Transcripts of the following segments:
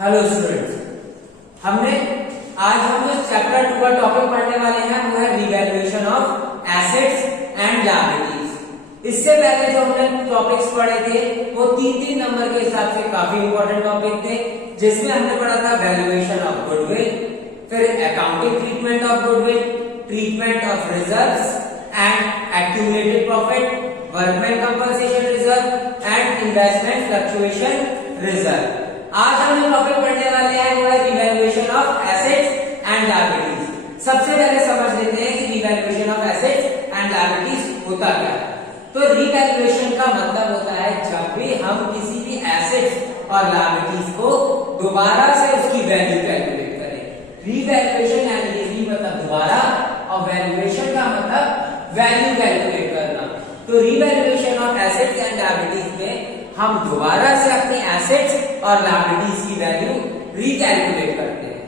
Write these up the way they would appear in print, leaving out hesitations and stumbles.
Hello students, हमने आज हम जो चैप्टर 2 का टॉपिक पढ़ने वाले हैं वो है revaluation of assets and liabilities. इससे पहले जो हमने टॉपिक्स पढ़े थे वो 3-3 नंबर के हिसाब से काफी इंपॉर्टेंट टॉपिक थे, जिसमें हमने पढ़ा था वैल्यूएशन ऑफ गुडविल, फिर accounting treatment of goodwill, treatment of reserves and accumulated profit, workman compensation reserve and investment fluctuation reserve. आज हम जो टॉपिक पढ़ने वाले हैं वो है revaluation of assets and liabilities. सबसे पहले समझ लेते हैं कि revaluation of assets and liabilities होता क्या है। तो रिवैल्यूएशन का मतलब होता है जब भी हम किसी भी एसेट्स और लायबिलिटीज को दोबारा से उसकी वैल्यू कैलकुलेट करें। रिवैल्यूएशन यानी री मतलब दोबारा और वैल्यूएशन का मतलब वैल्यू कैलकुलेट करना। तो revaluation of assets and liabilities में हम दोबारा से अपनी एसेट्स और लायबिलिटीज की वैल्यू रिकैलकुलेट करते हैं।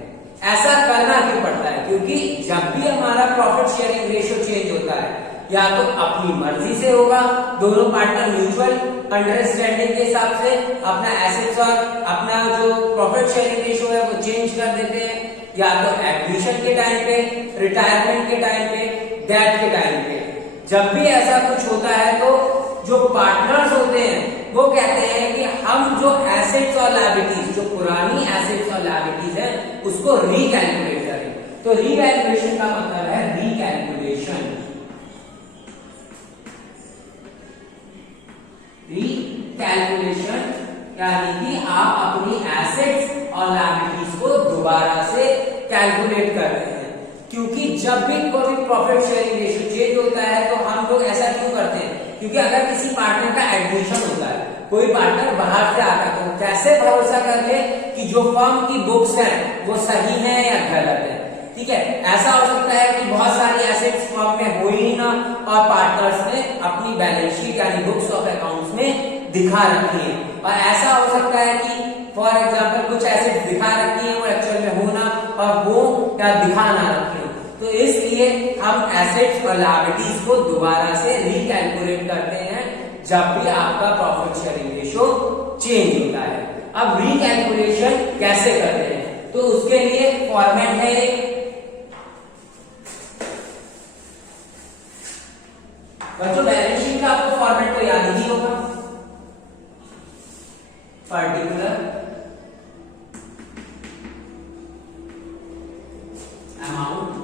ऐसा करना क्यों पड़ता है? क्योंकि जब भी हमारा प्रॉफिट शेयरिंग रेशियो चेंज होता है या तो अपनी मर्जी से होगा, दोनों पार्टनर म्यूचुअल अंडरस्टैंडिंग के हिसाब से अपना एसेट्स और अपना जो प्रॉफिट शेयरिंग रेशियो है वो चेंज कर देते हैं, या तो एडमिशन के टाइम पे, रिटायरमेंट के टाइम पे, डेथ के टाइम पे। जब भी ऐसा कुछ होता है तो जो पार्टनर्स होते हैं वो कहते हैं कि हम जो एसेट्स और लायबिलिटीज, जो पुरानी एसेट्स और लायबिलिटीज है उसको रिकैलकुलेट करें। तो रिवैल्यूएशन का मतलब है रिकैलकुलेशन। रिकैलकुलेशन यानी कि आप अपनी एसेट्स और लायबिलिटीज को दोबारा से कैलकुलेट करते हैं। क्योंकि जब भी कोई प्रॉफिट शेयरिंग रेशियो चेंज होता है तो हम लोग ऐसा क्यों करते हैं? क्योंकि अगर किसी पार्टनर का एडमिशन होता है, कोई पार्टनर बाहर से आता है, तो कैसे भरोसा कर ले कि जो फर्म की बुक्स हैं वो सही है या गलत है? ठीक है, ऐसा हो सकता है कि बहुत सारी एसेट्स फर्म में हो ही ना और पार्टनर्स ने अपनी बैलेंस शीट यानी बुक्स ऑफ अकाउंट्स में दिखा रखी है। और ऐसा हो सकता है कि फॉर एग्जाम्पल कुछ एसेट्स दिखा रखी है वो एक्चुअल में होना और वो क्या दिखा ना रखी हो। तो इसलिए हम एसेट्स और लायबिलिटीज को दोबारा से रिकैलकुलेट करते हैं जब भी आपका प्रॉफिट शेयरिंग रेशियो चेंज होता है। अब रिकैलकुलेशन कैसे करते हैं? तो उसके लिए फॉर्मेट है एक, बच्चों बैलेंस शीट का आपको फॉर्मेट तो याद ही होगा। पर्टिकुलर अमाउंट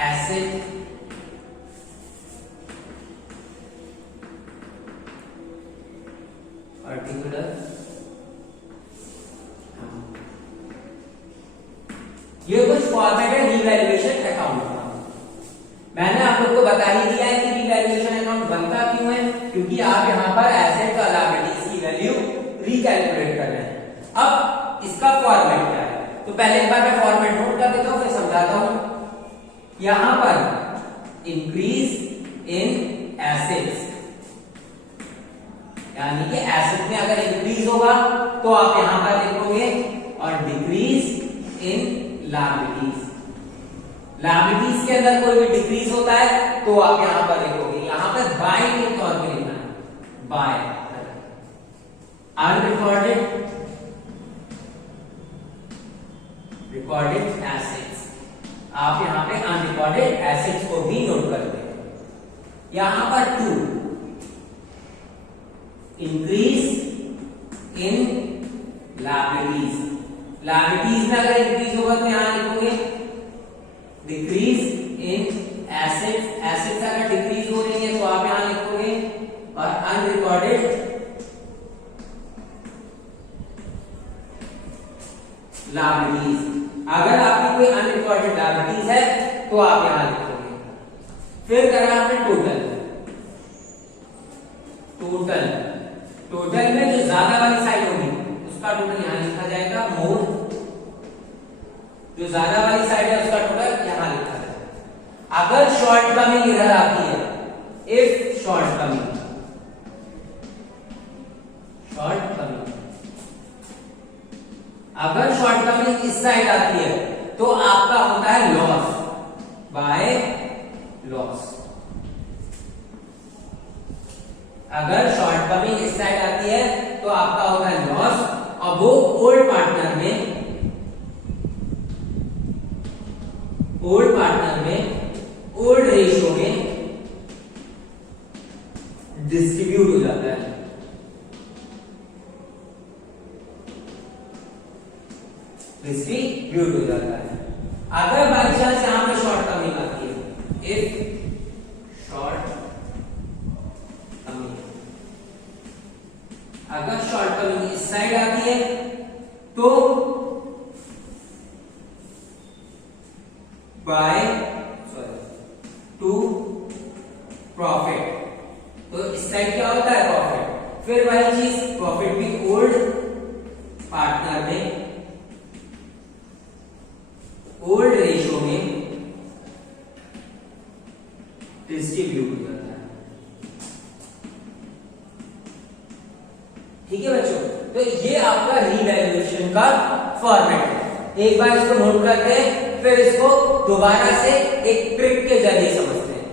एसेट पर्टिकुलर, ये कुछ फॉर्मेट है रिवैल्यूएशन अकाउंट का। मैंने आप लोग को बता ही दिया है कि रिवैल्यूएशन अकाउंट बनता क्यों है, क्योंकि आप यहाँ पर एसेट और लायबिलिटीज की वैल्यू रिकैलकुलेट कर रहे हैं। अब इसका फॉर्मेट क्या है? तो पहले एक बार मैं फॉर्मेट नोट कर देता हूं, फिर समझाता हूं। यहां पर इंक्रीज इन एसेट्स यानी कि एसेट में अगर इंक्रीज होगा तो आप यहां पर लिखोगे, और डिक्रीज इन लायबिलिटीज, लायबिलिटीज के अंदर कोई भी डिक्रीज होता है तो आप यहां पर लिखोगे। यहां पर बाय के तौर पे लिखना है, बाय अनरिकॉर्डेड रिकॉर्डेड एसेट्स। आप यहां पे अनरिकॉर्डेड एसेट्स को भी नोट कर दें। यहां पर 2 इंक्रीज इन लायबिलिटीज, लायबिलिटीज में अगर इंक्रीज होगा तो यहां लिखोगे डिक्रीज इन एसेट्स, एसेट्स अगर डिक्रीज हो रही है तो आप यहां लिखोगे, और अनरिकॉर्डेड लायबिलिटीज, अगर आपकी कोई अनरिकॉर्डेड लायबिलिटीज है तो आप यहां लिखोगे। फिर करा हमने टोटल, टोटल टोटल में जो ज्यादा वाली साइड होगी उसका टोटल यहां लिखा जाएगा, मोर जो ज्यादा वाली साइड है उसका टोटल यहां लिखा जाएगा। अगर शॉर्ट कमिंग इधर आती है, if short coming, short coming अगर शॉर्ट कमिंग इस साइड आती है तो आपका होता है लॉस बाय लॉस। अगर शॉर्टकमिंग इस साइड आती है तो आपका होगा लॉस, और वो ओल्ड पार्टनर में ओल्ड रेशियो में डिस्ट्रीब्यूट हो जाता है। डिस्ट्रीब्यूट हो जाता है। अगर बाई चांस यहां पे शॉर्टकमिंग आती है, इफ शॉर्ट अगर शॉर्टकमिंग इस साइड आती है तो बाय टू प्रॉफिट, तो इस साइड क्या होता है प्रॉफिट। फिर वही चीज प्रॉफिट भी ओल्ड पार्टनर में ओल्ड रेशियो में डिस्ट्रीब्यूट हो जाता है। ठीक है बच्चों, तो ये आपका रीवैल्यूएशन का फॉर्मेट है। एक बार इसको नोट करते हैं, फिर इसको दोबारा से एक ट्रिक के जरिए समझते हैं।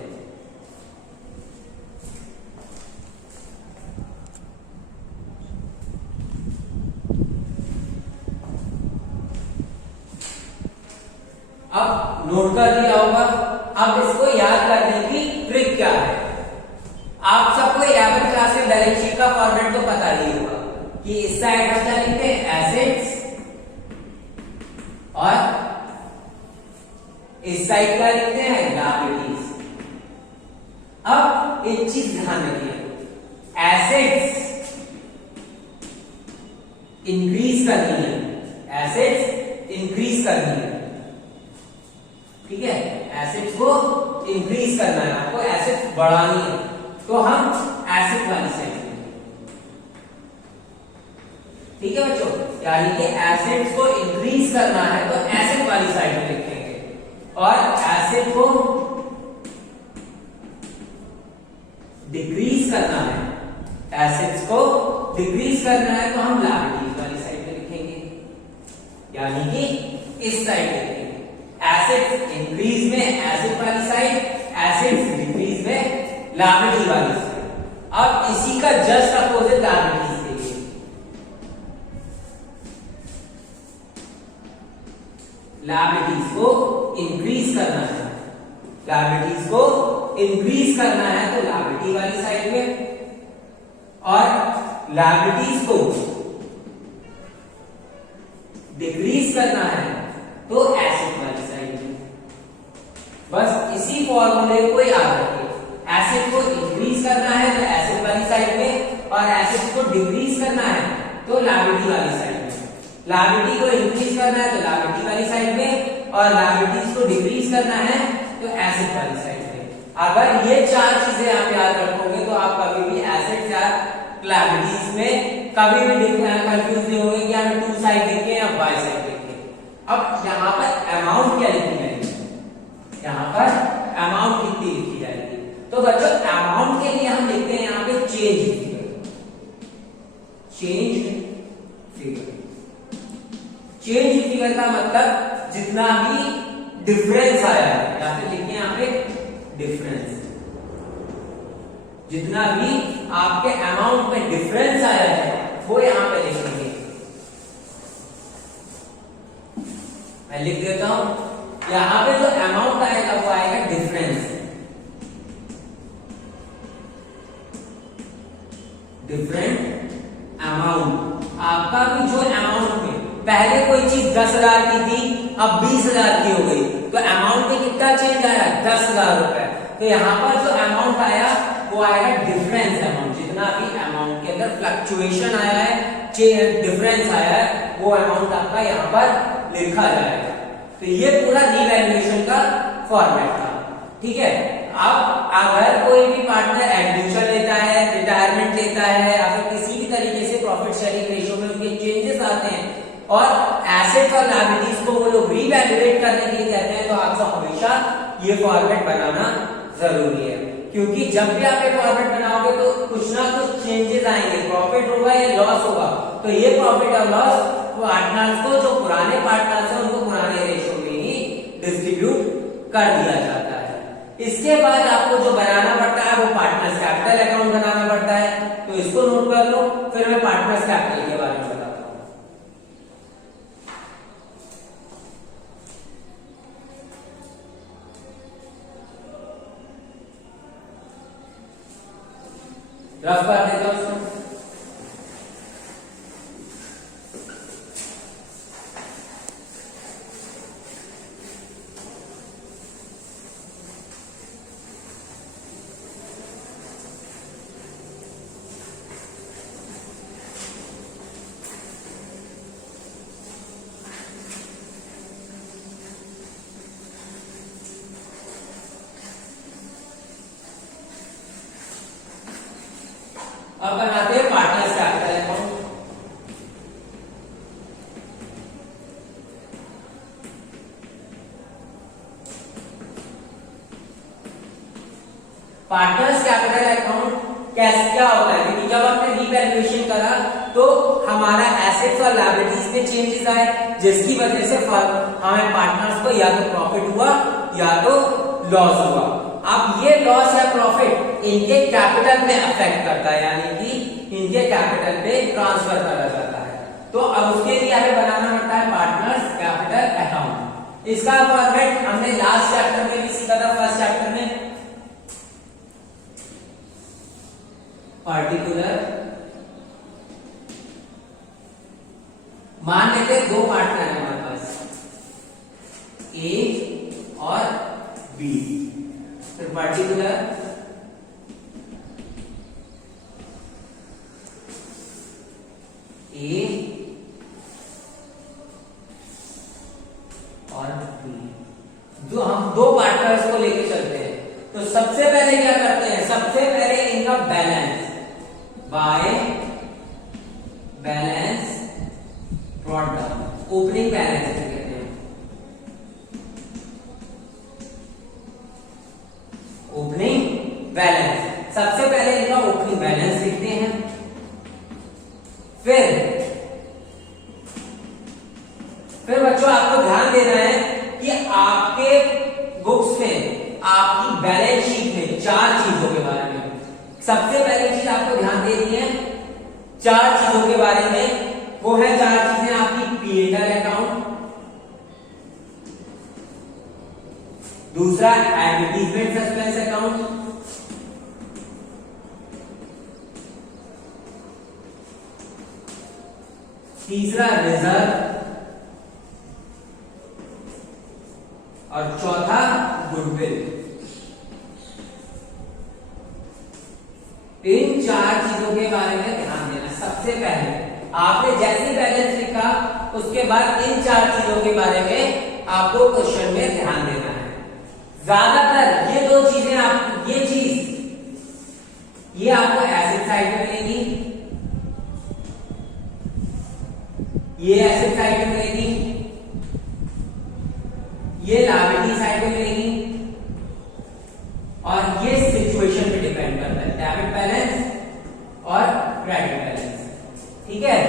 अब नोट कर लिया होगा, अब इसको याद करने की ट्रिक क्या है। आप सबको 11वीं क्लास में बैलेंस शीट का फॉर्मेट तो पता ही होगा कि इस साइड हम क्या लिखते हैं एसेट्स, और इस साइड क्या लिखते हैं लायबिलिटीज। अब एक चीज ध्यान रखिए, एसेट्स इंक्रीज करनी है, एसेट्स इंक्रीज करनी है, ठीक है, एसेट्स को इंक्रीज करना है, आपको एसेट्स बढ़ानी है, तो हम एसेट वाली साइड, ठीक है बच्चों, यानी कि एसेट्स को इंक्रीज करना है तो एसेट वाली साइड में लिखेंगे, और एसेट को डिक्रीज करना है, एसेट्स को डिक्रीज करना है तो हम लायबिलिटीज वाली साइड में लिखेंगे, यानी कि इस साइड लिखेंगे। एसेट्स इंक्रीज में एसेट वाली साइड, एसेट्स डिक्रीज में लायबिलिटी वाली साइड। अब इसी का जस्ट अपोजिट लायबिलिटीज के लिए, लायबिलिटीज को इंक्रीज करना है, लायबिलिटीज को इंक्रीज करना है तो लायबिलिटी वाली साइड में, और लायबिलिटीज को डिक्रीज करना है तो एसेट वाली साइड में। बस इसी फॉर्मूले को याद रखिए, एसेट को इंक्रीज करना है तो एसेट वाली साइड में, और एसेट को डिक्रीज करना है तो लायबिलिटी वाली साइड में। लायबिलिटी को इंक्रीज करना है तो लायबिलिटी वाली साइड में, और लायबिलिटीज को डिक्रीज करना है तो एसेट वाली साइड में। अगर ये चार चीजें आप याद रखोगे तो आप कभी भी एसेट या लायबिलिटीज में कभी भी कंफ्यूज नहीं होंगे कि हमें टू साइड लिखे या बाय साइड लिखे। अब यहाँ पर अमाउंट क्या लिखी जाएगी, यहाँ पर अमाउंट कितनी लिखी जाएगी, तो बच्चों अमाउंट के लिए हम लिखते हैं यहाँ पे change figure, change figure. Change figure का मतलब जितना भी डिफरेंस आया है, या फिर लिखिए यहाँ पे डिफरेंस, जितना भी आपके अमाउंट में डिफरेंस आया है वो यहां पे लिखेंगे। मैं लिख देता हूं, यहां पे जो अमाउंट आएगा वो आएगा डिफरेंस, डिफरेंट अमाउंट। आपका भी जो अमाउंट में पहले कोई चीज 10,000 की थी, अब 20,000 की हो गई, तो अमाउंट में कितना चेंज आया, 10,000 रुपए। तो यहां पर जो अमाउंट आया वो आएगा डिफरेंस अमाउंट, जितना भी अमाउंट के अंदर फ्लक्चुएशन आया है, डिफरेंस आया है, वो अमाउंट आपका यहाँ पर लिखा जाएगा। तो ये पूरा रीवैल्यूएशन का फॉर्मेट था, ठीक है। अब अगर कोई भी पार्टनर एडमिशन लेता है, रिटायरमेंट लेता है, या फिर किसी भी तरीके से प्रॉफिट शेयरिंग रेशियो में उनके चेंजेस आते हैं और एसेट और लायबिलिटीज को वो लोग रीवैल्यूएट करने के लिए कहते हैं, तो आपको हमेशा ये फॉर्मेट बनाना जरूरी है, क्योंकि जब भी आप ये फॉर्मेट बनाओगे तो कुछ ना कुछ चेंजेस आएंगे, प्रॉफिट होगा या लॉस होगा, तो ये प्रॉफिट और लॉस पार्टनर्स को, जो पुराने पार्टनर्स हैं उनको पुराने रेशियो में ही डिस्ट्रीब्यूट कर दिया जाता है। इसके बाद आपको जो बनाना पड़ता है वो पार्टनर्स कैपिटल अकाउंट बनाना पड़ता है, पार्टनर्स कैपिटल के बारे में बताता हूं। रफ कर देता हूं उसको। अब बनाते हैं partners capital account. Partners capital account कैसे क्या होता है, क्योंकि जब आपने रीवैल्यूएशन करा तो हमारा एसेट्स और लायबिलिटीज में चेंजेस आए, जिसकी वजह से हमें पार्टनर्स को या तो प्रॉफिट हुआ या तो लॉस हुआ। अब ये लॉस या प्रॉफिट इनके कैपिटल में अफेक्ट करता है, यानी कि इनके कैपिटल पे ट्रांसफर करा जाता है। तो अब उसके लिए हमें बनाना पड़ता है पार्टनर्स कैपिटल अकाउंट। इसका फॉर्मेट हमने लास्ट चैप्टर में भी सीखा था, फर्स्ट चैप्टर में। पार्टिकुलर, मान लेते हैं दो पार्टनर है हमारे पास, ए और बी। फिर पार्टिकुलर ए और बी, जो हम दो पार्टनर्स को लेके चलते हैं। तो सबसे पहले क्या करते हैं, सबसे पहले इनका balance by balance brought down, opening balance कहते हैं, ओपनिंग बैलेंस। सबसे पहले इनका ओपनिंग बैलेंस लिखते हैं। फिर बच्चों आपको ध्यान देना है कि आपके बुक्स में, आपकी बैलेंस शीट में चार चीजों के बारे में, सबसे पहली चीज आपको ध्यान देनी है चार चीजों के बारे में। वो है चार चीजें आपकी पी&एल अकाउंट, दूसरा एडवर्टीजमेंट सस्पेंस अकाउंट, तीसरा रिजर्व, और चौथा गुडविल। इन चार चीजों के बारे में ध्यान देना। सबसे पहले आपने जैसे बैलेंस लिखा उसके बाद इन चार चीजों के बारे में आपको क्वेश्चन में ध्यान देना है। ज्यादातर ये दो चीजें आप, ये चीज ये आपको एसेट साइड में मिलेगी, ये एसेट साइड में मिलेगी, ये लायबिलिटी साइड में मिलेगी, और ये सिचुएशन पे डिपेंड करता है, डेबिट बैलेंस और क्रेडिट बैलेंस। ठीक है,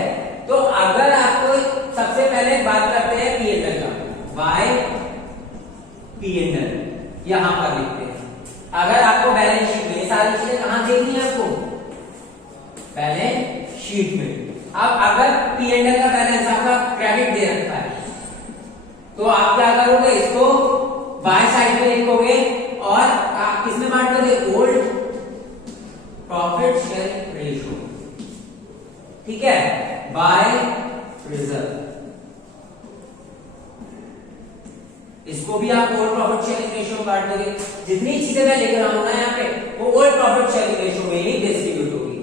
तो अगर आपको सबसे पहले बात करते हैं पी&एल का, बाय पी&एल यहां पर लिखते हैं। अगर आपको बैलेंस शीट में, ये सारी चीजें कहां देखनी है आपको, बैलेंस शीट में। अब अगर पी&एल का बैलेंस आपका क्रेडिट दे रखा है तो आप क्या करोगे, इसको बाय साइड में लिखोगे और आप किसमें बांट दोगे, ओल्ड प्रॉफिट शेयरिंग रेशियो। ठीक है, बाय रिजर्व, इसको भी आप ओल्ड प्रॉफिट शेयरिंग रेशियो बांट दोगे। जितनी चीजें मैं लिख रहा हूं ना यहाँ पे, वो ओल्ड प्रॉफिट शेयरिंग रेशियो में ही डिस्ट्रीब्यूट होगी।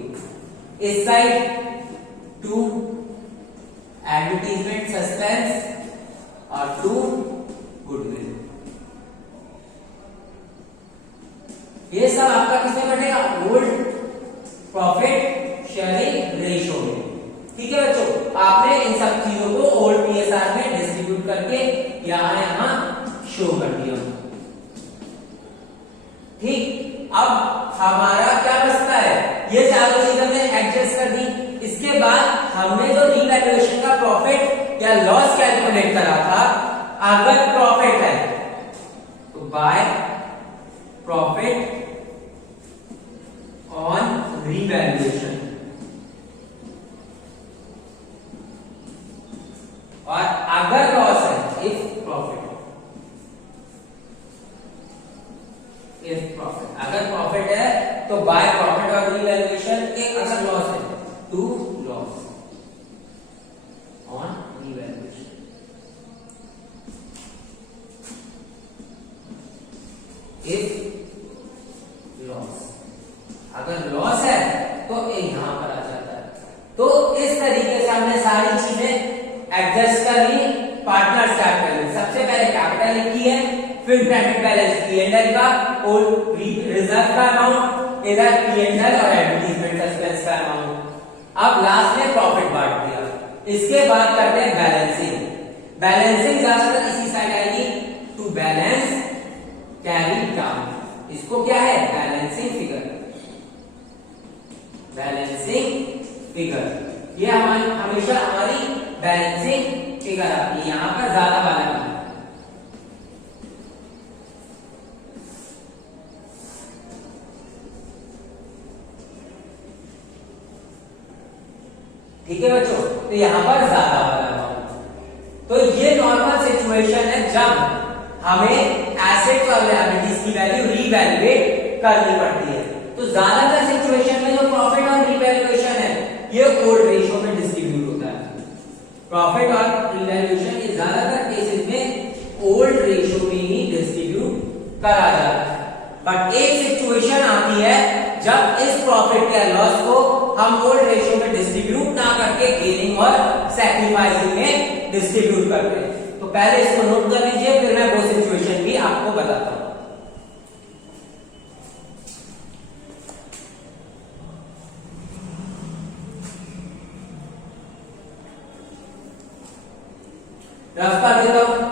इस साइड टू एडवर्टीजमेंट सस्पेंस और टू गुडविल। ये सब आपका किसमें बटेगा, ओल्ड प्रॉफिट शेयरिंग रेशियो में। ठीक है बच्चों, आपने इन सब चीजों को ओल्ड पीएसआर में डिस्ट्रीब्यूट करके यहां शो कर दिया। ठीक, अब हमारा क्या बचता है, ये चारों चीजें हमने एडजस्ट कर दी। इसके बाद हमने जो रीवैल्यूएशन का प्रॉफिट या लॉस कैलकुलेट करा था, अगर प्रॉफिट है तो by profit on revaluation, profit है तो बाय प्रॉफिट और रीवैल्यूएशन एक असल लॉस है, to loss on revaluation. If loss, अगर लॉस है तो यहां पर आ जाता है। तो इस तरीके से हमने सारी चीजें एडजस्ट कर ली। पार्टनर्स कैपिटल, सबसे पहले कैपिटल लिखी है, फिर क्रेडिट बैलेंस P&L का और रिजर्व का अमाउंट, इधर P&L और एडवर्टाइजमेंट एक्सपेंस का अमाउंट। अब लास्ट में प्रॉफिट बांट दिया। इसके बाद करते हैं बैलेंसिंग। बैलेंसिंग ज्यादातर इसी साइड आएगी, टू बैलेंस कैरी डाउन। इसको क्या है, बैलेंसिंग फिगर। बैलेंसिंग फिगर ये हमेशा हमारी बैलेंसिंग फिगर आती है, यहां पर ज्यादा वाला नहीं। ठीक है बच्चों, तो यहां पर ज्यादा वाला अमाउंट। तो ये नॉर्मल सिचुएशन है जब हमें एसेट्स और लायबिलिटीज की वैल्यू रीवैल्यूएट करनी पड़ती है। तो ज्यादातर सिचुएशन में जो प्रॉफिट और रीवैल्यूएशन है ये ओल्ड रेशियो में डिस्ट्रीब्यूट होता है। प्रॉफिट और रीवैल्यूएशन ये ज्यादातर केसेस में ओल्ड रेशियो में ही डिस्ट्रीब्यूट करा जाता है। बट एक सिचुएशन आती है जब इस प्रॉफिट या लॉस को हम ओल्ड रेशियो में डिस्ट्रीब्यूट ना करके गेनिंग और सैक्रिफाइसिंग में डिस्ट्रीब्यूट करते हैं। तो पहले इसको नोट कर लीजिए, फिर मैं वो सिचुएशन भी आपको बताता हूं। रफ कर देता हूं।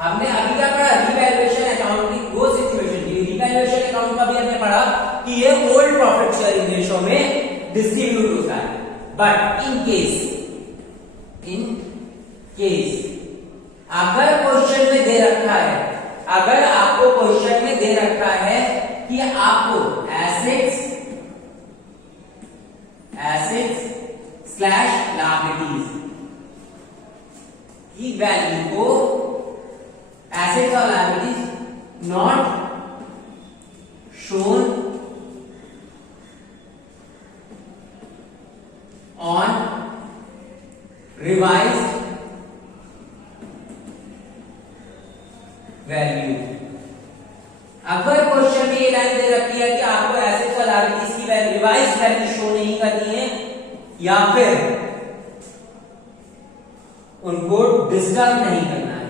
हमने अभी क्या पढ़ा, रीवैल्यूएशन अकाउंट की वो सिचुएशन थी। रीवैल्यूएशन अकाउंट का भी हमने पढ़ा कि ये ओल्ड प्रॉफिट शेयरिंग रेशियो में डिस्ट्रीब्यूट होता है। बट इन केस अगर क्वेश्चन में दे रखा है, अगर आपको क्वेश्चन में दे रखा है कि आपको एसेट्स स्लैश लायबिलिटीज की वैल्यू को, एसेट्स और liabilities not shown on revised value. अगर क्वेश्चन में ये लाइन दे रखी है कि आपको एसेट्स और लायबिलिटीज की रिवाइज्ड वैल्यू शो नहीं करनी है या फिर उनको डिस्टर्ब नहीं करना है।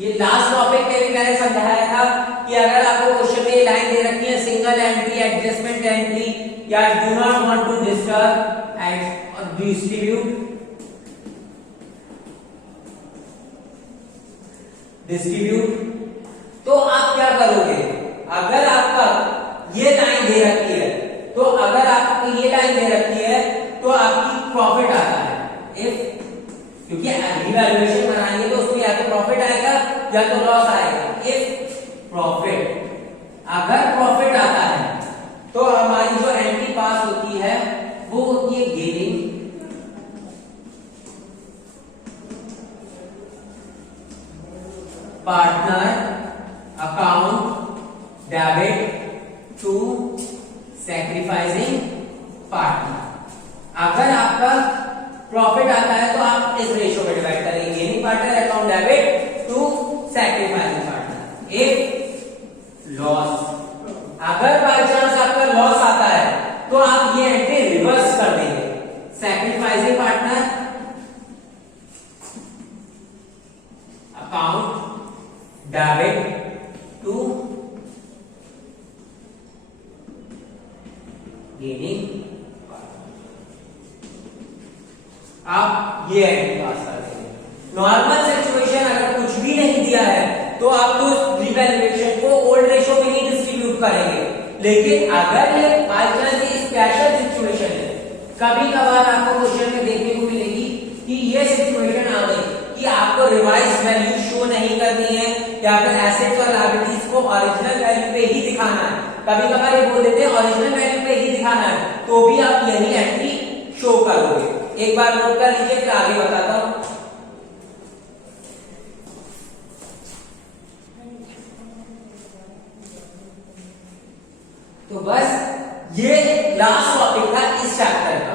ये लास्ट टॉपिक में भी मैंने समझाया था कि अगर आपको क्वेश्चन में लाइन दे रखी है सिंगल एंट्री, एडजस्टमेंट एंट्री या do not want to disturb and distribute, तो आप क्या करोगे? अगर आपका ये लाइन दे रखी है, तो अगर आपको ये लाइन दे रखी है तो आपकी प्रॉफिट आता है। इफ, क्योंकि रिवैल्यूएशन बनाएंगे तो उसमें या तो प्रॉफिट आएगा या तो लॉस आएगा। इफ प्रॉफिट, अगर प्रॉफिट आता है तो हमारी जो एंट्री पास होती है वो होती है gaining partner account debit to sacrificing partner. अगर आपका प्रॉफिट आता है तो आप इस रेशियो में डिवाइड करेंगे, gaining partner account debit to sacrificing partner. If loss, अगर बाय चांस आपका लॉस आता है तो आप ये एंट्री रिवर्स कर देंगे, sacrificing partner account debit to gaining. आप ये एंट्री पास कर देंगे। नॉर्मल सिचुएशन अगर कुछ भी नहीं दिया है तो आप तो रिवैल्यूएशन को ओल्ड रेशो में ही डिस्ट्रीब्यूट करेंगे, लेकिन अगर ये बाय चांस स्पेशल सिचुएशन है, कभी कभार आपको क्वेश्चन में देखने को मिलेगी कि ये सिचुएशन आ गई कि आपको रिवाइज वैल्यू शो नहीं करनी है या फिर एसेट्स और लायबिलिटीज को ओरिजिनल वैल्यू पे ही दिखाना है। कभी कभार ये बोल देते हैं ओरिजिनल वैल्यू पे ही दिखाना है, तो भी आप यही एंट्री शो करोगे। एक बार नोट कर लीजिए, फिर आगे बताता हूं। तो बस ये लास्ट टॉपिक था इस चैप्टर का।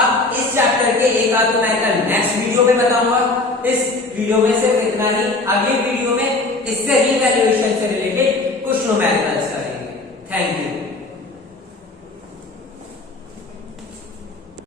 अब इस चैप्टर के एक आध तो मैं कल नेक्स्ट वीडियो में बताऊंगा। इस वीडियो में सिर्फ इतना ही। अगली वीडियो में इससे रिवैल्यूएशन से